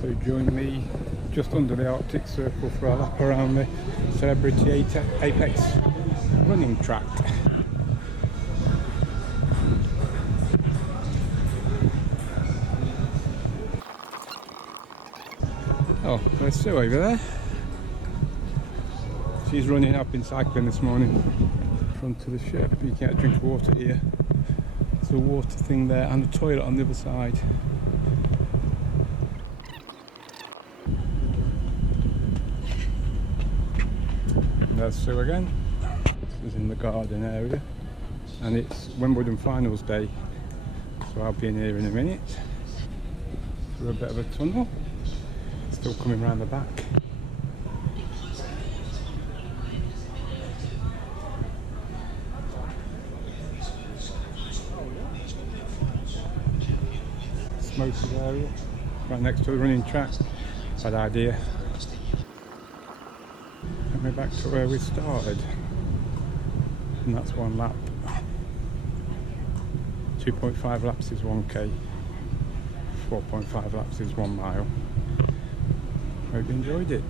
So join me just under the Arctic Circle for a lap around the Celebrity Apex running track. Oh, there's Sue over there. She's running. I've been cycling this morning. In front of the ship, you can get a drink of water here. There's a water thing there and a toilet on the other side. And there's Sue again. This is in the garden area. And it's Wimbledon finals day. So I'll be in here in a minute. Through a bit of a tunnel. Still coming round the back. Smoky area, right next to the running track. Bad idea. And we're back to where we started. And that's one lap. 2.5 laps is 1k. 4.5 laps is 1 mile. Hope you enjoyed it.